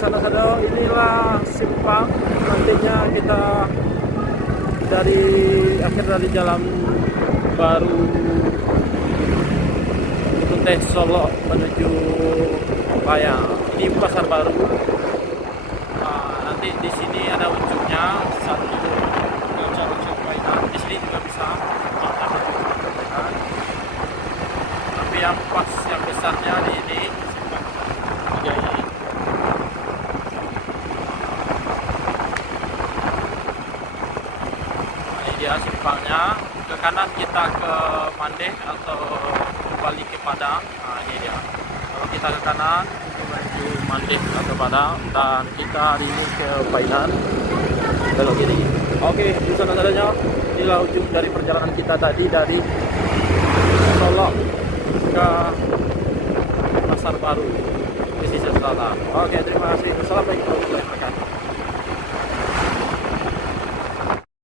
saudara, inilah simpang. Nantinya kita dari akhir dari jalan baru Teh Solo menuju Bayang. Ini pasar baru. Nanti di sini ada ujungnya satu ujung Bayang. Di sini juga bisa makan. Tapi yang pas yang besarnya di ini simpang tiga ini. Ini dia simpangnya. Ke kanan kita ke Mandeh atau kembali ke Padang. Nah ini dia. Kalau kita ke kanan menuju Mandeh atau Padang, dan kita hari ini ke Bayang belok kiri. Oke, di sana saudanya, inilah ujung dari perjalanan kita tadi dari Solo ke Pasar Baru, pesisir selatan. Oke, terima kasih. Assalamualaikum warahmatullahi wabarakatuh.